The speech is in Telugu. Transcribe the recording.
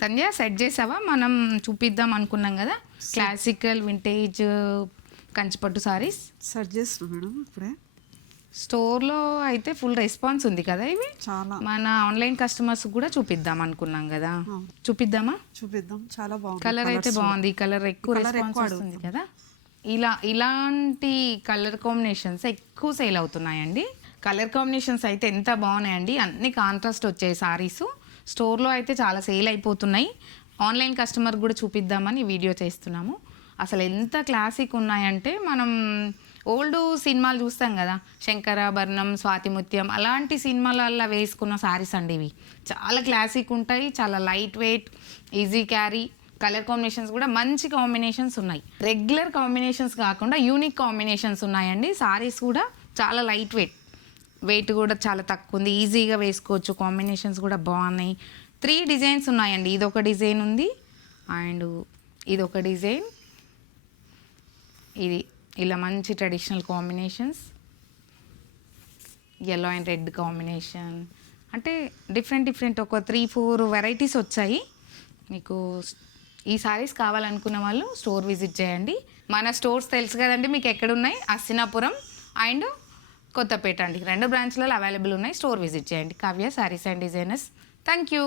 సంధ్య సెట్ చేసావా? మనం చూపిద్దాం అనుకున్నాం కదా క్లాసికల్ వింటేజ్ కంచిపట్టు సారీస్. సెట్ చేస్తున్నా మేడం ఇప్పుడే. స్టోర్లో అయితే ఫుల్ రెస్పాన్స్ ఉంది కదా ఇవి. చాలా. మన ఆన్లైన్ కస్టమర్స్ కూడా చూపిద్దాం అనుకున్నాం కదా, చూపిద్దామా? చూపిద్దాం. చాలా బాగుంది. కలర్ అయితే బాగుంది. కలర్ ఎక్కువ రెస్పాన్స్ వస్తుంది కదా. ఇలాంటి కలర్ కాంబినేషన్స్ ఎక్కువ సేల్ అవుతున్నాయండి. కలర్ కాంబినేషన్స్ అయితే ఎంత బాగున్నాయండి. అన్ని కాంట్రాస్ట్ వచ్చాయి సారీస్. స్టోర్లో అయితే చాలా సేల్ అయిపోతున్నాయి. ఆన్లైన్ కస్టమర్ కూడా చూపిద్దామని వీడియో చేస్తున్నాము. అసలు ఎంత క్లాసిక్ ఉన్నాయంటే మనం ఓల్డ్ సినిమాలు చూస్తాం కదా, శంకరాభరణం, స్వాతిముత్యం, అలాంటి సినిమాలల్లో వేసుకున్న సారీస్ అండి ఇవి. చాలా క్లాసిక్ ఉంటాయి, చాలా light weight, easy carry. Colour combinations కూడా మంచి కాంబినేషన్స్ ఉన్నాయి. రెగ్యులర్ కాంబినేషన్స్ కాకుండా యూనిక్ కాంబినేషన్స్ ఉన్నాయండి. సారీస్ కూడా చాలా లైట్ వెయిట్ కూడా చాలా తక్కువ ఉంది, ఈజీగా వేసుకోవచ్చు. కాంబినేషన్స్ కూడా బాగున్నాయి. 3 డిజైన్స్ ఉన్నాయండి. ఇదొక డిజైన్ ఉంది, అండ్ ఇదొక డిజైన్, ఇది ఇలా మంచి traditional combinations, yellow and red combination. అంటే డిఫరెంట్ ఒక 3-4 వెరైటీస్ వచ్చాయి. మీకు ఈ సారీస్ కావాలనుకున్న వాళ్ళు స్టోర్ విజిట్ చేయండి. మన స్టోర్స్ తెలుసు కదండి మీకు ఎక్కడున్నాయి, అస్సినాపురం అండ్ కొత్తపేట అండి. 2 బ్రాంచ్లలో అవైలబుల్ ఉన్నాయి. స్టోర్ విజిట్ చేయండి. Kavya saris and designers. Thank you.